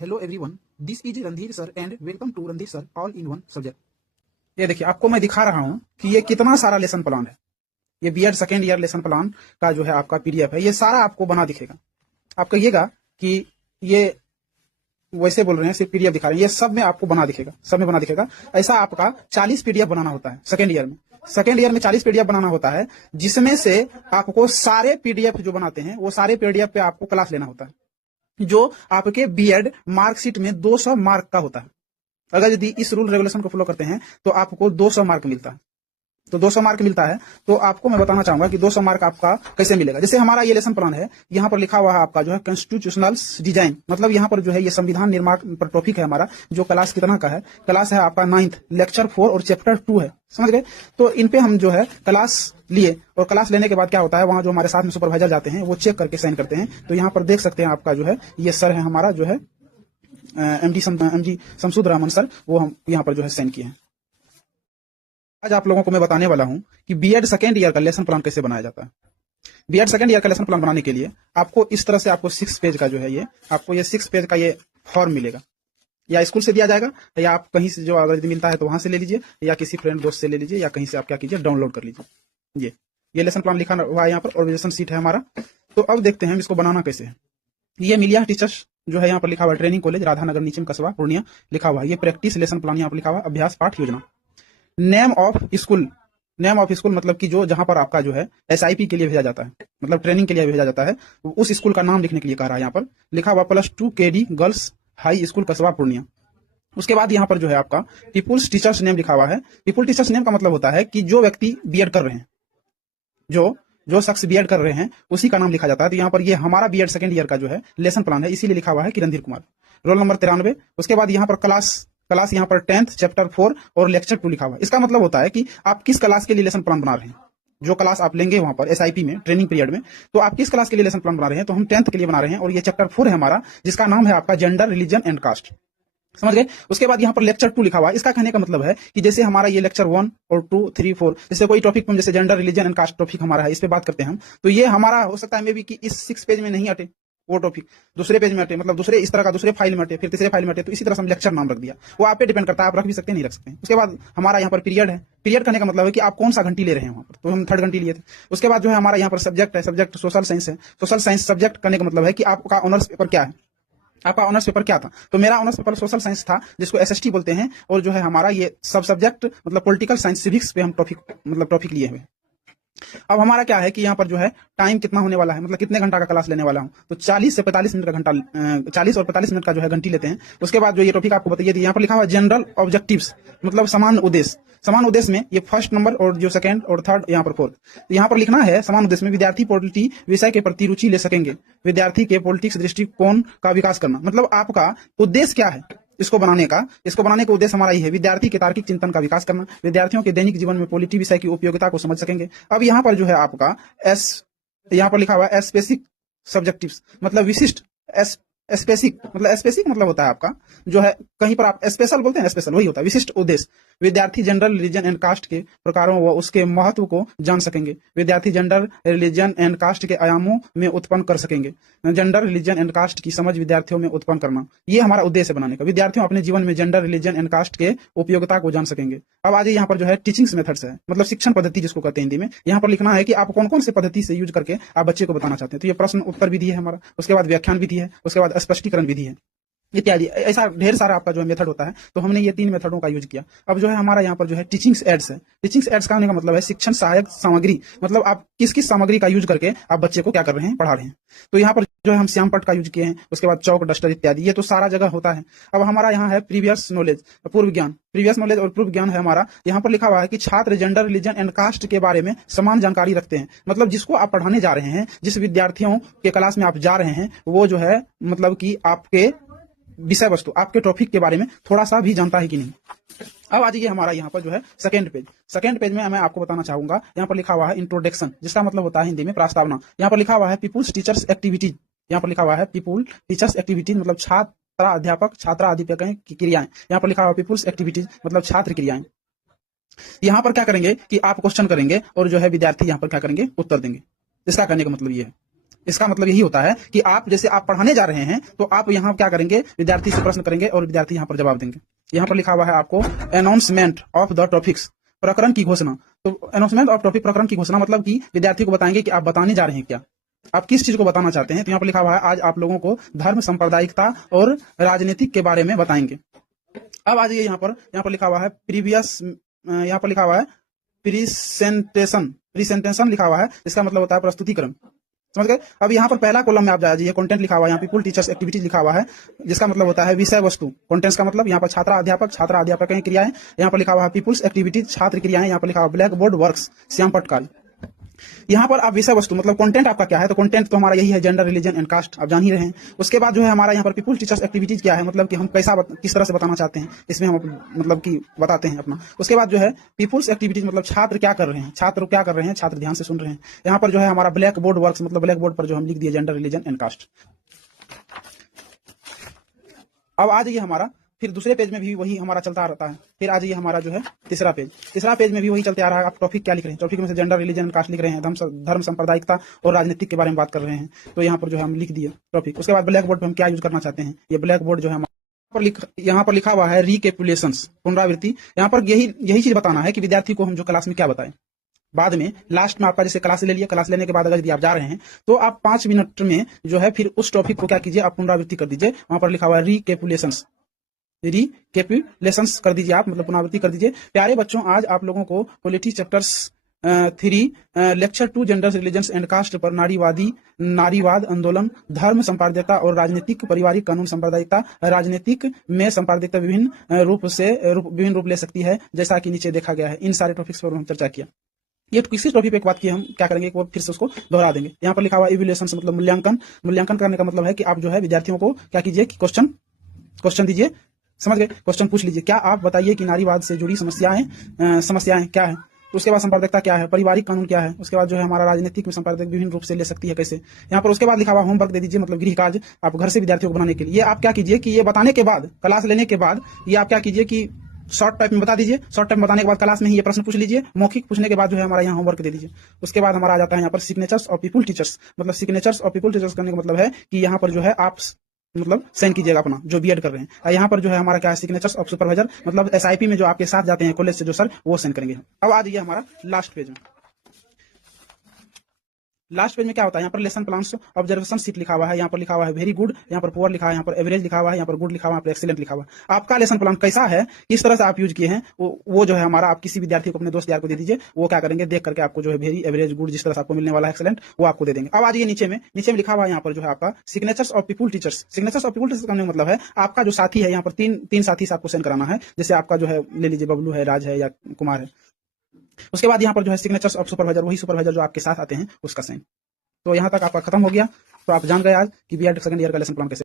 Hello everyone, this is Randhir sir and welcome to Randhir sir all in one subject. ये देखिए, आपको मैं दिखा रहा हूं कि ये कितना सारा लेसन प्लान है। ये B Ed second year lesson plan का जो है आपका पीडीएफ है। ये सारा आपको बना दिखेगा। आप कहिएगा कि ये वैसे बोल रहे हैं, सिर्फ पीडीएफ दिखा रहे हैं। ये सब में आपको बना दिखेगा, सब में बना दिखेगा। ऐसा आपका 40 पीडीएफ बनाना होता है सेकेंड ईयर में। सेकेंड ईयर में 40 पीडीएफ बनाना होता है, जिसमें से आपको सारे पीडीएफ जो बनाते हैं वो सारे पीडीएफ पे आपको क्लास लेना होता है, जो आपके बीएड मार्कशीट में 200 मार्क का होता है। अगर यदि इस रूल रेगुलेशन को फॉलो करते हैं तो आपको 200 मार्क मिलता है। तो 200 मार्क मिलता है, तो आपको मैं बताना चाहूंगा कि 200 मार्क आपका कैसे मिलेगा। जैसे हमारा ये लेसन प्लान है, यहाँ पर लिखा हुआ है आपका जो है कॉन्स्टिट्यूशनल डिजाइन, मतलब यहाँ पर जो है ये संविधान निर्माण पर टॉपिक है हमारा। जो क्लास कितना का है, क्लास है आपका 9th, लेक्चर 4 और चैप्टर 2 है, समझ गए। तो इन पे हम जो है क्लास लिए, और क्लास लेने के बाद क्या होता है, वहां जो हमारे साथ में सुपरवाइजर जाते हैं वो चेक करके साइन करते हैं। तो यहाँ पर देख सकते हैं आपका जो है ये सर है हमारा जो है एमजी शमसुद रहमान सर, वो हम यहाँ पर जो है साइन किए हैं। आज आप लोगों को मैं बताने वाला हूं कि बीएड सेकेंड ईयर का लेसन प्लान कैसे बनाया जाता है। बीएड सेकेंड ईयर का लेसन प्लान बनाने के लिए आपको इस तरह से आपको 6 पेज का जो है ये आपको ये 6 पेज का ये फॉर्म मिलेगा, या स्कूल से दिया जाएगा, या आप कहीं से जो अगर मिलता है तो वहां से ले लीजिए, या किसी फ्रेंड दोस्त से ले लीजिए, या कहीं से आप क्या कीजिए डाउनलोड कर लीजिए। ये लेसन प्लान लिखा हुआ है यहाँ पर, ऑर्गेनाइजेशन सीट है हमारा। तो अब देखते हैं इसको बनाना कैसे है। ये मिलिया टीचर्स जो है यहाँ पर लिखा हुआ है, ट्रेनिंग कॉलेज राधानगर नीचिम कस्बा पूर्णिया लिखा हुआ है। ये प्रैक्टिस लेसन प्लान यहाँ पर लिखा हुआ है, अभ्यास पाठ योजना। Name of school, name of school मतलब कि जो जहां पर आपका जो है एसआईपी के लिए भेजा जाता है, मतलब ट्रेनिंग के लिए भेजा जाता है, उस स्कूल का नाम लिखने के लिए कह रहा है। यहाँ पर लिखा हुआ +2 केडी गर्ल्स हाई स्कूल कस्बा पूर्णिया। उसके बाद यहाँ पर जो है आपका पीपुल्स टीचर्स नेम लिखा हुआ है। पीपुल टीचर्स नेम का मतलब होता है कि जो व्यक्ति बीएड कर रहे हैं, जो शख्स बीएड कर रहे हैं उसी का नाम लिखा जाता है। तो यहाँ पर ये हमारा बीएड सेकंड ईयर का जो है लेसन प्लान है, इसीलिए लिखा हुआ है कि रणधीर कुमार, रोल नंबर 93। उसके बाद यहाँ पर क्लास यहाँ पर 10th, चैप्टर 4 और लेक्चर 2 लिखा हुआ है। इसका मतलब होता है कि आप किस क्लास के लिए लेसन प्लान बना रहे हैं। जो क्लास आप लेंगे वहां पर एसआईपी में ट्रेनिंग पीरियड में, तो आप किस क्लास के लिए लेसन प्लान बना रहे हैं। तो हम 10th के लिए बना रहे हैं, और ये चैप्टर 4 है हमारा, जिसका नाम है आपका जेंडर, रिलीजन एंड कास्ट, समझ गए। उसके बाद यहाँ पर लेक्चर 2 लिखा हुआ है। इसका कहने का मतलब है कि जैसे हमारा ये लेक्चर 1 और 2, 3, 4, जैसे कोई टॉपिक में जैसे gender, religion and caste topic हमारा है, इस पे बात करते हैं हम, तो ये हमारा हो सकता है मे बी कि इस 6 पेज में नहीं अटे, वो टॉपिक दूसरे पेज में अटे, मतलब दूसरे इस तरह का दूसरे फाइल में अटे, फिर तीसरे फाइल में अटे। तो इसी तरह से हम लेक्चर नाम रख दिया, वो आप पे डिपेंड करता है, आप रख भी सकते हैं, नहीं रख सकते हैं। उसके बाद हमारा यहाँ पर पीरियड है। पीरियड करने का मतलब है कि आप कौन सा घंटी ले रहे हैं वहां पर, तो हम 3rd घंटी लिए थे। उसके बाद जो है हमारा यहाँ पर सब्जेक्ट है, सब्जेक्ट सोशल साइंस है। सोशल साइंस सब्जेक्ट करने का मतलब है कि आपका ऑनर्स पेपर क्या है, आपका ऑनर्स पेपर क्या था। तो मेरा ऑनर्स पेपर सोशल साइंस था, जिसको एसएसटी बोलते हैं, और जो है हमारा ये सब सब्जेक्ट मतलब पॉलिटिकल साइंस सिविक्स पे हम टॉपिक लिए हुए। अब हमारा क्या है कि यहाँ पर जो है टाइम कितना होने वाला है, मतलब कितने घंटा का क्लास लेने वाला हूँ, तो 40 से 45 मिनट का घंटा, 40 और 45 मिनट का जो है घंटी लेते हैं। उसके बाद जो ये टॉपिक आपको बताइए, यहाँ पर लिखा हुआ है जनरल ऑब्जेक्टिव्स, मतलब समान उद्देश्य। समान उद्देश्य में ये 1st नंबर और जो 2nd और 3rd यहाँ पर 4th, तो यहाँ पर लिखना है समान उद्देश्य में विद्यार्थी पॉलिटी विषय के प्रति रुचि ले सकेंगे, विद्यार्थी के पॉलिटिक्स दृष्टिकोण का विकास करना। मतलब आपका उद्देश्य क्या है इसको बनाने का उद्देश्य हमारा ये है, विद्यार्थी के तार्किक चिंतन का विकास करना, विद्यार्थियों के दैनिक जीवन में पॉलिटी विषय की उपयोगिता को समझ सकेंगे। अब यहाँ पर जो है आपका यहाँ पर लिखा हुआ है स्पेसिफिक सब्जेक्टिव्स, मतलब विशिष्ट। स्पेसिफिक मतलब होता है आपका जो है, कहीं पर आप स्पेशल बोलते हैं, स्पेशल वही होता है विशिष्ट उद्देश्य। विद्यार्थी जेंडर, रिलीजन एंड कास्ट के प्रकारों व उसके महत्व को जान सकेंगे, विद्यार्थी जेंडर, रिलीजन एंड कास्ट के आयामों में उत्पन्न कर सकेंगे, जेंडर, रिलीजन एंड कास्ट की समझ विद्यार्थियों में उत्पन्न करना, ये हमारा उद्देश्य बनाने का। विद्यार्थियों अपने जीवन में जेंडर, रिलीजन एंड कास्ट के उपयोगिता को जान सकेंगे। अब आज यहाँ पर जो है टीचिंग्स मेथड्स है, मतलब शिक्षण पद्धति जिसको कहते हैं हिंदी में। यहाँ पर लिखना है कि आप कौन कौन से पद्धति से यूज करके आप बच्चे को बताना चाहते हैं। तो ये प्रश्न उत्तर विधि है हमारा, उसके बाद व्याख्यान विधि है, उसके बाद स्पष्टीकरण विधि है, इत्यादि। ऐसा ढेर सारा आपका जो है मेथड होता है। तो हमने ये 3 मेथडों का यूज किया। अब जो है हमारा यहाँ पर जो है टीचिंग्स एड्स है। टीचिंग्स एड्स का का मतलब है शिक्षण सहायक सामग्री, मतलब आप किस किस सामग्री का यूज करके आप बच्चे को क्या कर रहे हैं, पढ़ा रहे हैं। तो यहाँ पर जो है हम श्याम पट्ट का यूज किए हैं, उसके बाद चौक, डस्टर इत्यादि, ये तो सारा जगह होता है। अब हमारा यहाँ है प्रीवियस नॉलेज, पूर्व ज्ञान। प्रीवियस नॉलेज और पूर्व ज्ञान है हमारा। यहाँ पर लिखा हुआ है कि छात्र जेंडर, रिलीजन एंड कास्ट के बारे में समान जानकारी रखते हैं, मतलब जिसको आप पढ़ाने जा रहे हैं, जिस विद्यार्थियों के क्लास में आप जा रहे हैं, वो जो है मतलब कि आपके विषय वस्तु, आपके टॉपिक के बारे में थोड़ा सा भी जानता है कि नहीं। अब आ जाइए हमारा यहाँ पर जो है सेकंड पेज में मैं आपको बताना चाहूंगा, यहाँ पर लिखा हुआ है इंट्रोडक्शन, जिसका मतलब होता है हिंदी में प्रस्तावना। यहाँ पर लिखा हुआ है पीपुल्स टीचर्स एक्टिविटीज, यहाँ पर लिखा हुआ है पीपुल टीचर्स एक्टिविटीज, मतलब छात्र अध्यापक, छात्रा अध्यापक की क्रियाएं। यहाँ पर लिखा हुआ पीपुल्स एक्टिविटीज मतलब छात्र क्रियाएं। यहाँ पर क्या करेंगे कि आप क्वेश्चन करेंगे और जो है विद्यार्थी यहाँ पर क्या करेंगे, उत्तर देंगे। इसका करने का मतलब ये है। इसका मतलब यही होता है कि आप जैसे आप पढ़ाने जा रहे हैं तो आप यहाँ क्या करेंगे, विद्यार्थी से प्रश्न करेंगे और विद्यार्थी यहाँ पर जवाब देंगे। यहाँ पर लिखा हुआ है आपको अनाउंसमेंट ऑफ द टॉपिक्स, प्रकरण की घोषणा। तो अनाउंसमेंट ऑफ टॉपिक, प्रकरण की घोषणा मतलब कि विद्यार्थी को बताएंगे कि आप बताने जा रहे हैं क्या, आप किस चीज को बताना चाहते हैं। तो यहाँ पर लिखा हुआ है आज आप लोगों को धर्म, सांप्रदायिकता और राजनीतिक के बारे में बताएंगे। अब आ जाइए यहाँ पर लिखा हुआ है प्रीवियस, यहाँ पर लिखा हुआ है प्रेजेंटेशन लिखा हुआ है, इसका मतलब होता है प्रस्तुतिकरण, समझ गए। अब यहाँ पर पहला कॉलम में आप जाइए, कंटेंट लिखा हुआ है, यहाँ पीपुल टीचर्स एक्टिविटीज लिखा हुआ है, जिसका मतलब होता है विषय वस्तु। कंटेंट्स का मतलब यहाँ पर छात्र अध्यापक की क्रियाएं, यहाँ पर लिखा हुआ है पीपुल्स एक्टिविटीज, छात्र क्रियाएं, यहाँ पर लिखा हुआ ब्लैक बोर्ड वर्क्स, श्याम पटकाल। यहाँ पर आप विषय वस्तु मतलब कंटेंट आपका क्या है, तो कंटेंट तो हमारा यही है जेंडर, रिलीजन एंड कास्ट, आप जान ही रहे हैं। उसके बाद जो है हमारा यहाँ पर पीपुल टीचर्स एक्टिविटीज क्या है, मतलब कि हम किस तरह से बताना चाहते हैं, इसमें हम मतलब कि बताते हैं अपना। उसके बाद जो है पीपुल्स एक्टिविटीज मतलब छात्र क्या कर रहे हैं, छात्र ध्यान से सुन रहे हैं। यहाँ पर जो है हमारा ब्लैक बोर्ड वर्क्स मतलब ब्लैक बोर्ड पर जो हम लिख दिए जेंडर, रिलीजन एंड कास्ट। अब आ जाइए हमारा फिर दूसरे पेज में भी वही हमारा चलता रहता है। फिर आ जाइए हमारा जो है तीसरा पेज में भी वही चलते आ रहा है। आप टॉपिक क्या लिख रहे हैं, टॉपिक में से जेंडर, रिलीजन, कास्ट लिख रहे हैं, धर्म, सांप्रदायिकता और राजनीतिक के बारे में बात कर रहे हैं। तो यहाँ पर जो है हम लिख दिए टॉपिक। उसके बाद ब्लैक बोर्ड पर हम क्या यूज करना चाहते हैं, ये ब्लैक बोर्ड जो है यहाँ पर लिखा हुआ है रिकैपुलेशंस, पुनरावृत्ति। यहाँ पर यही चीज बताना है कि विद्यार्थी को हम जो क्लास में क्या बताएं। बाद में लास्ट में आपका जैसे क्लास ले लिया, क्लास लेने के बाद अगर यदि आप जा रहे हैं तो आप 5 मिनट में जो है फिर उस टॉपिक को क्या कीजिए, आप पुनरावृत्ति कर दीजिए। वहां पर लिखा हुआ है रिकैपुलेशंस कर दीजिए आप, मतलब पुनरावृत्ति कर दीजिए। प्यारे बच्चों, आज आप लोगों को polity chapters 3 lecture 2 gender, religions and caste पर नारीवाद आंदोलन, धर्म, सांप्रदायिकता और राजनीतिक, पारिवारिक कानून, सांप्रदायिकता, राजनीतिक में सांप्रदायिकता विभिन्न रूप ले सकती है, जैसा कि नीचे देखा गया है। इन सारे टॉपिक्स पर हम चर्चा किया। ये किसी टॉपिक पे एक बात की हम क्या करेंगे, एक बार फिर से उसको दोहरा देंगे। यहाँ पर लिखा हुआ इवैल्यूएशन मतलब मूल्यांकन करने का मतलब है कि आप जो है विद्यार्थियों को क्या कीजिए कि क्वेश्चन दीजिए, समझ गए, क्वेश्चन पूछ लीजिए। क्या आप बताइए कि नारीवाद से जुड़ी समस्याएं क्या है। तो उसके बाद सांप्रदायिकता क्या है, पारिवारिक कानून क्या है। उसके बाद जो है हमारा राजनीतिक में सांप्रदायिक विभिन्न रूप से ले सकती है कैसे। यहाँ पर उसके बाद लिखा हुआ होमवर्क दे दीजिए, मतलब गृह कार्य आप घर से विद्यार्थियों को बनाने के लिए। ये आप क्या कीजिए कि ये बताने के बाद, क्लास लेने के बाद, ये आप क्या कीजिए कि शॉर्ट टाइप में बता दीजिए। शॉर्ट टाइप में बताने के बाद क्लास में ही ये प्रश्न पूछ लीजिए। मौखिक पूछने के बाद जो है हमारा यहाँ होमवर्क दे दीजिए। उसके बाद हमारा आ जाता है यहाँ पर सिग्नेचर्स ऑफ पीपुल टीचर्स, मतलब सिग्नेचर्स ऑफ पीपुल टीचर्स करने का मतलब है कि यहाँ पर जो है आप मतलब साइन कीजिएगा अपना जो बीएड कर रहे हैं। यहाँ पर जो है हमारा क्या है सिग्नेचर्स ऑफ सुपरवाइजर, मतलब एसआईपी में जो आपके साथ जाते हैं कॉलेज से जो सर, वो साइन करेंगे। अब आ जाइए हमारा लास्ट पेज में। लास्ट पेज में क्या होता है, यहाँ पर लेसन प्लान्स ऑब्जर्वेशन सीट लिखा हुआ है। यहाँ पर लिखा हुआ है वेरी गुड, यहाँ पर पुअर लिखा है, यहाँ पर एवरेज लिखा हुआ है, यहाँ पर गुड लिखा हुआ है, यहाँ पर एक्सीलेंट लिखा हुआ है। आपका लेसन प्लान कैसा है, किस तरह से आप यूज किए हैं, वो जो है हमारा आप किसी विद्यार्थी को, अपने दोस्त यार को दे दीजिए। वो क्या करेंगे, देख करके आपको जो है वेरी, एवरेज, गुड जिस तरह से आपको मिलने वाला है एक्सीलेंट, वो आपको दे देंगे। अब आ जाइए नीचे में लिखा हुआ है यहाँ पर जो है आपका signatures of people teachers. Signatures of people teachers का मतलब है आपका जो साथी है, यहाँ पर तीन साथी से आपको सेंड कराना है। जैसे आपका जो है ले लीजिए बबलू है, राज है या कुमार है। उसके बाद यहाँ पर जो है सिग्नेचर्स ऑफ सुपरवाइजर, वही सुपरवाइजर जो आपके साथ आते हैं उसका साइन। तो यहाँ तक आपका खत्म हो गया। तो आप जान गए आज कि बीएड सेकंड ईयर का लेसन प्लान कैसे